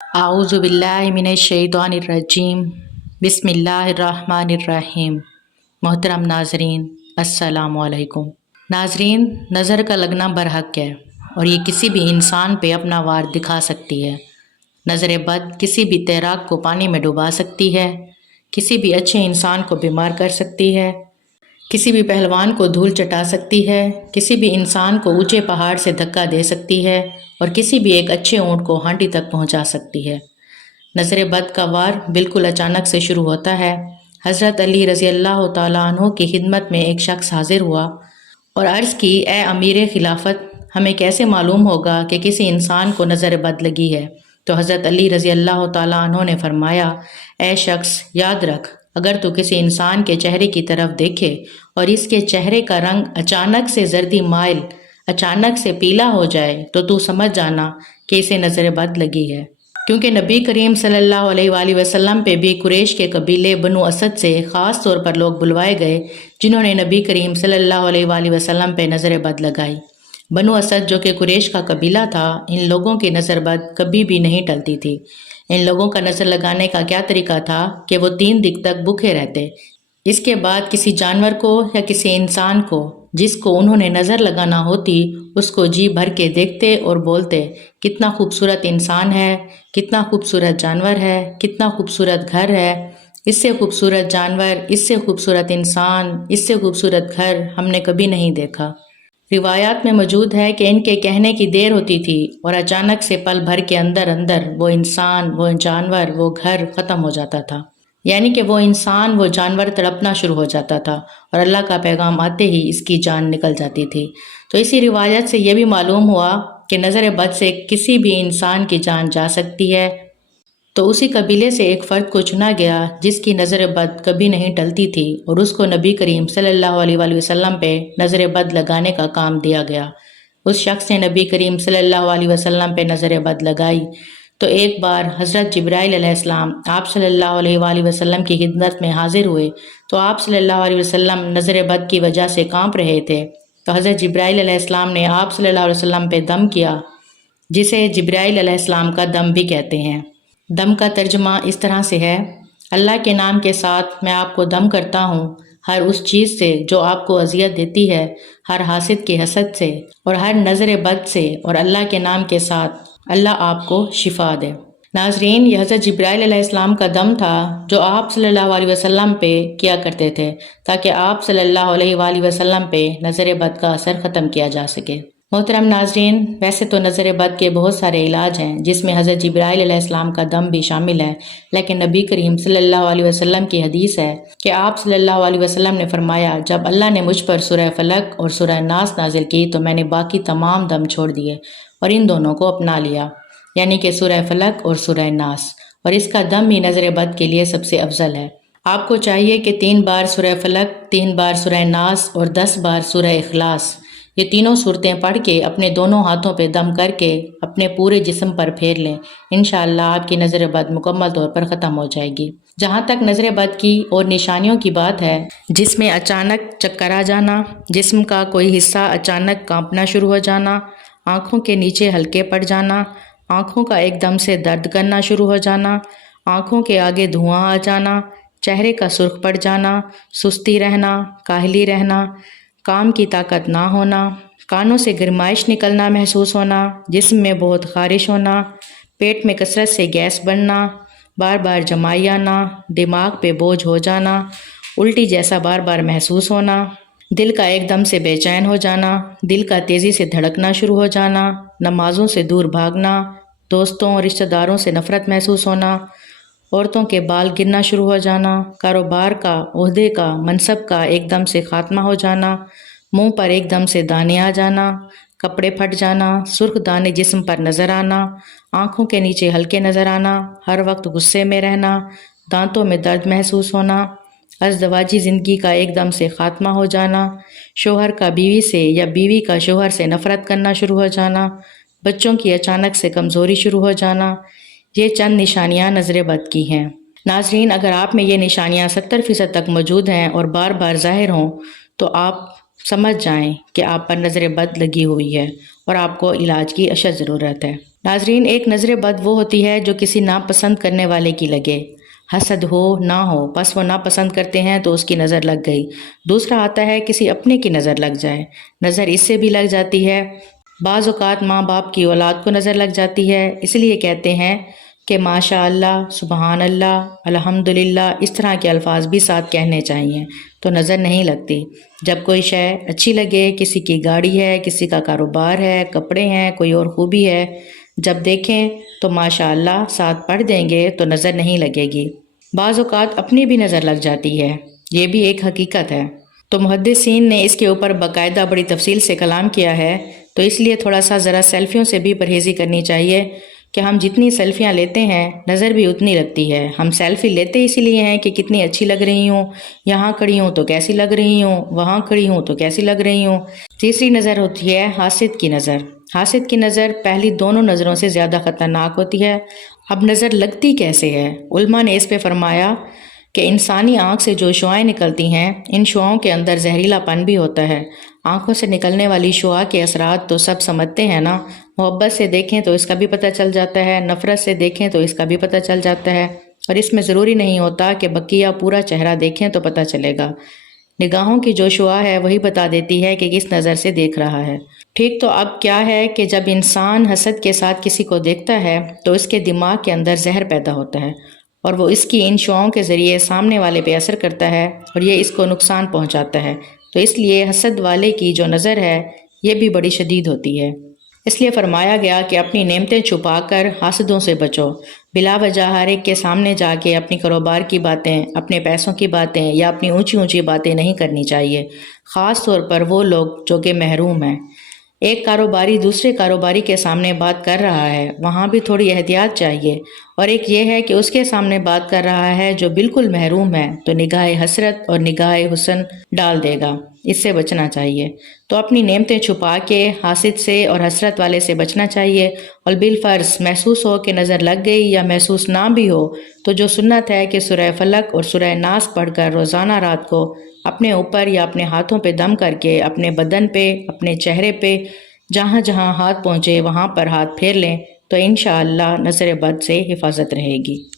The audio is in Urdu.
اعوذ باللہ من الشیطان الرجیم بسم اللہ الرحمن الرحیم۔ محترم ناظرین السلام علیکم۔ ناظرین، نظر کا لگنا برحق ہے اور یہ کسی بھی انسان پہ اپنا وار دکھا سکتی ہے۔ نظر بد کسی بھی تیراک کو پانی میں ڈبا سکتی ہے، کسی بھی اچھے انسان کو بیمار کر سکتی ہے، کسی بھی پہلوان کو دھول چٹا سکتی ہے، کسی بھی انسان کو اونچے پہاڑ سے دھکا دے سکتی ہے اور کسی بھی ایک اچھے اونٹ کو ہانڈی تک پہنچا سکتی ہے۔ نظر بد کا وار بالکل اچانک سے شروع ہوتا ہے۔ حضرت علی رضی اللہ تعالیٰ عنہ کی خدمت میں ایک شخص حاضر ہوا اور عرض کی، اے امیر خلافت، ہمیں کیسے معلوم ہوگا کہ کسی انسان کو نظر بد لگی ہے؟ تو حضرت علی رضی اللہ تعالیٰ عنہ نے فرمایا، اے شخص، یاد رکھ، اگر تو کسی انسان کے چہرے کی طرف دیکھے اور اس کے چہرے کا رنگ اچانک سے زردی مائل، اچانک سے پیلا ہو جائے تو سمجھ جانا کہ اسے نظر بد لگی ہے۔ کیونکہ نبی کریم صلی اللہ علیہ وآلہ وسلم پہ بھی قریش کے قبیلے بنو اسد سے خاص طور پر لوگ بلوائے گئے جنہوں نے نبی کریم صلی اللہ علیہ وآلہ وسلم پہ نظر بد لگائی۔ بنو اسد جو کہ قریش کا قبیلہ تھا، ان لوگوں کی نظر بد کبھی بھی نہیں ٹلتی تھی۔ ان لوگوں کا نظر لگانے کا کیا طریقہ تھا کہ وہ 3 دن تک بھوکے رہتے، اس کے بعد کسی جانور کو یا کسی انسان کو جس کو انہوں نے نظر لگانا ہوتی اس کو جی بھر کے دیکھتے اور بولتے، کتنا خوبصورت انسان ہے، کتنا خوبصورت جانور ہے، کتنا خوبصورت گھر ہے، اس سے خوبصورت جانور، اس سے خوبصورت انسان، اس سے خوبصورت گھر ہم نے کبھی نہیں دیکھا۔ روایات میں موجود ہے کہ ان کے کہنے کی دیر ہوتی تھی اور اچانک سے پل بھر کے اندر وہ انسان، وہ جانور، وہ گھر ختم ہو جاتا تھا، یعنی کہ وہ انسان، وہ جانور تڑپنا شروع ہو جاتا تھا اور اللہ کا پیغام آتے ہی اس کی جان نکل جاتی تھی۔ تو اسی روایت سے یہ بھی معلوم ہوا کہ نظر بد سے کسی بھی انسان کی جان جا سکتی ہے۔ تو اسی قبیلے سے ایک فرد کو چنا گیا جس کی نظر بد کبھی نہیں ٹلتی تھی اور اس کو نبی کریم صلی اللہ علیہ وآلہ وسلم پہ نظر بد لگانے کا کام دیا گیا۔ اس شخص نے نبی کریم صلی اللہ علیہ وسلم پہ نظر بد لگائی تو ایک بار حضرت جبرائیل علیہ السلام آپ صلی اللہ علیہ وآلہ وسلم کی خدمت میں حاضر ہوئے تو آپ صلی اللہ علیہ وسلم نظر بد کی وجہ سے کانپ رہے تھے۔ تو حضرت جبرائیل علیہ السلام نے آپ صلی اللہ علیہ وسلم پہ دم کیا، جسے جبرائیل علیہ السلام کا دم بھی کہتے ہیں۔ دم کا ترجمہ اس طرح سے ہے، اللہ کے نام کے ساتھ میں آپ کو دم کرتا ہوں ہر اس چیز سے جو آپ کو اذیت دیتی ہے، ہر حاسد کے حسد سے اور ہر نظر بد سے، اور اللہ کے نام کے ساتھ اللہ آپ کو شفا دے۔ ناظرین، یہ حضرت جبرائیل علیہ السلام کا دم تھا جو آپ صلی اللہ علیہ وسلم پہ کیا کرتے تھے تاکہ آپ صلی اللہ علیہ وآلہ وسلم پہ نظر بد کا اثر ختم کیا جا سکے۔ محترم ناظرین، ویسے تو نظر بد کے بہت سارے علاج ہیں جس میں حضرت جبرائیل علیہ السلام کا دم بھی شامل ہے، لیکن نبی کریم صلی اللہ علیہ وسلم کی حدیث ہے کہ آپ صلی اللہ علیہ وسلم نے فرمایا، جب اللہ نے مجھ پر سورہ فلق اور سورہ ناس نازل کی تو میں نے باقی تمام دم چھوڑ دیے اور ان دونوں کو اپنا لیا، یعنی کہ سورہ فلق اور سورہ ناس، اور اس کا دم ہی نظر بد کے لیے سب سے افضل ہے۔ آپ کو چاہیے کہ 3 بار سورہ فلق، 3 بار سورہ ناس اور 10 بار سورہ اخلاص، یہ تینوں صورتیں پڑھ کے اپنے دونوں ہاتھوں پہ دم کر کے اپنے پورے جسم پر پھیر لیں، انشاءاللہ آپ کی نظر بد مکمل طور پر ختم ہو جائے گی۔ جہاں تک نظر بد کی اور نشانیوں کی بات ہے، جس میں اچانک چکر آ جانا، جسم کا کوئی حصہ اچانک کانپنا شروع ہو جانا، آنکھوں کے نیچے ہلکے پڑ جانا، آنکھوں کا ایک دم سے درد کرنا شروع ہو جانا، آنکھوں کے آگے دھواں آ جانا، چہرے کا سرخ پڑ جانا، سستی رہنا، کاہلی رہنا، کام کی طاقت نہ ہونا، کانوں سے گرمائش نکلنا محسوس ہونا، جسم میں بہت خارش ہونا، پیٹ میں کثرت سے گیس بننا، بار بار جمائی آنا، دماغ پہ بوجھ ہو جانا، الٹی جیسا بار بار محسوس ہونا، دل کا ایک دم سے بے چین ہو جانا، دل کا تیزی سے دھڑکنا شروع ہو جانا، نمازوں سے دور بھاگنا، دوستوں اور رشتہ داروں سے نفرت محسوس ہونا، عورتوں کے بال گرنا شروع ہو جانا، کاروبار کا، عہدے کا، منصب کا ایک دم سے خاتمہ ہو جانا، منہ پر ایک دم سے دانے آ جانا، کپڑے پھٹ جانا، سرخ دانے جسم پر نظر آنا، آنکھوں کے نیچے ہلکے نظر آنا، ہر وقت غصے میں رہنا، دانتوں میں درد محسوس ہونا، ازدواجی زندگی کا ایک دم سے خاتمہ ہو جانا، شوہر کا بیوی سے یا بیوی کا شوہر سے نفرت کرنا شروع ہو جانا، بچوں کی اچانک سے کمزوری شروع ہو جانا، یہ چند نشانیاں نظر بد کی ہیں۔ ناظرین، اگر آپ میں یہ نشانیاں 70% تک موجود ہیں اور بار بار ظاہر ہوں تو آپ سمجھ جائیں کہ آپ پر نظر بد لگی ہوئی ہے اور آپ کو علاج کی اشد ضرورت ہے۔ ناظرین، ایک نظر بد وہ ہوتی ہے جو کسی ناپسند کرنے والے کی لگے، حسد ہو نہ ہو، بس وہ ناپسند کرتے ہیں تو اس کی نظر لگ گئی۔ دوسرا آتا ہے کسی اپنے کی نظر لگ جائے، نظر اس سے بھی لگ جاتی ہے۔ بعض اوقات ماں باپ کی اولاد کو نظر لگ جاتی ہے، اس لیے کہتے ہیں کہ ماشاء اللہ، سبحان اللہ، الحمدللہ، اس طرح کے الفاظ بھی ساتھ کہنے چاہیے تو نظر نہیں لگتی۔ جب کوئی شے اچھی لگے، کسی کی گاڑی ہے، کسی کا کاروبار ہے، کپڑے ہیں، کوئی اور خوبی ہے، جب دیکھیں تو ماشاء اللہ ساتھ پڑھ دیں گے تو نظر نہیں لگے گی۔ بعض اوقات اپنی بھی نظر لگ جاتی ہے، یہ بھی ایک حقیقت ہے۔ تو محدثین نے اس کے اوپر باقاعدہ بڑی تفصیل سے کلام کیا ہے، تو اس لیے تھوڑا سا ذرا سیلفیوں سے بھی پرہیزی کرنی چاہیے کہ ہم جتنی سیلفیاں لیتے ہیں نظر بھی اتنی لگتی ہے۔ ہم سیلفی لیتے اسی لیے ہیں کہ کتنی اچھی لگ رہی ہوں، یہاں کھڑی ہوں تو کیسی لگ رہی ہوں، وہاں کھڑی ہوں تو کیسی لگ رہی ہوں۔ تیسری نظر ہوتی ہے حاسد کی نظر۔ حاسد کی نظر پہلی دونوں نظروں سے زیادہ خطرناک ہوتی ہے۔ اب نظر لگتی کیسے ہے؟ علماء نے اس پہ فرمایا کہ انسانی آنکھ سے جو شعاعیں نکلتی ہیں، ان شعاؤں کے اندر زہریلا پن بھی ہوتا ہے۔ آنکھوں سے نکلنے والی شعاع کے اثرات تو سب سمجھتے ہیں نا، محبت سے دیکھیں تو اس کا بھی پتہ چل جاتا ہے، نفرت سے دیکھیں تو اس کا بھی پتہ چل جاتا ہے، اور اس میں ضروری نہیں ہوتا کہ بقیہ پورا چہرہ دیکھیں تو پتہ چلے گا۔ نگاہوں کی جو شعاع ہے وہی بتا دیتی ہے کہ کس نظر سے دیکھ رہا ہے۔ ٹھیک، تو اب کیا ہے کہ جب انسان حسد کے ساتھ کسی کو دیکھتا ہے تو اس کے دماغ کے اندر زہر پیدا ہوتا ہے، اور وہ اس کی ان شعاؤں کے ذریعے سامنے والے پہ اثر کرتا ہے اور یہ اس کو نقصان پہنچاتا ہے۔ تو اس لیے حسد والے کی جو نظر ہے یہ بھی بڑی شدید ہوتی ہے۔ اس لیے فرمایا گیا کہ اپنی نعمتیں چھپا کر حاسدوں سے بچو۔ بلا وجہ ہر ایک کے سامنے جا کے اپنی کاروبار کی باتیں، اپنے پیسوں کی باتیں یا اپنی اونچی اونچی باتیں نہیں کرنی چاہیے، خاص طور پر وہ لوگ جو کہ محروم ہیں۔ ایک کاروباری دوسرے کاروباری کے سامنے بات کر رہا ہے، وہاں بھی تھوڑی احتیاط چاہیے، اور ایک یہ ہے کہ اس کے سامنے بات کر رہا ہے جو بالکل محروم ہے تو نگاہ حسرت اور نگاہ حسن ڈال دے گا، اس سے بچنا چاہیے۔ تو اپنی نعمتیں چھپا کے حاسد سے اور حسرت والے سے بچنا چاہیے، اور بالفرض محسوس ہو کہ نظر لگ گئی یا محسوس نہ بھی ہو تو جو سنت ہے کہ سورہ فلق اور سورہ ناس پڑھ کر روزانہ رات کو اپنے اوپر یا اپنے ہاتھوں پہ دم کر کے اپنے بدن پہ، اپنے چہرے پہ، جہاں جہاں ہاتھ پہنچے وہاں پر ہاتھ پھیر لیں تو انشاءاللہ نظر بد سے حفاظت رہے گی۔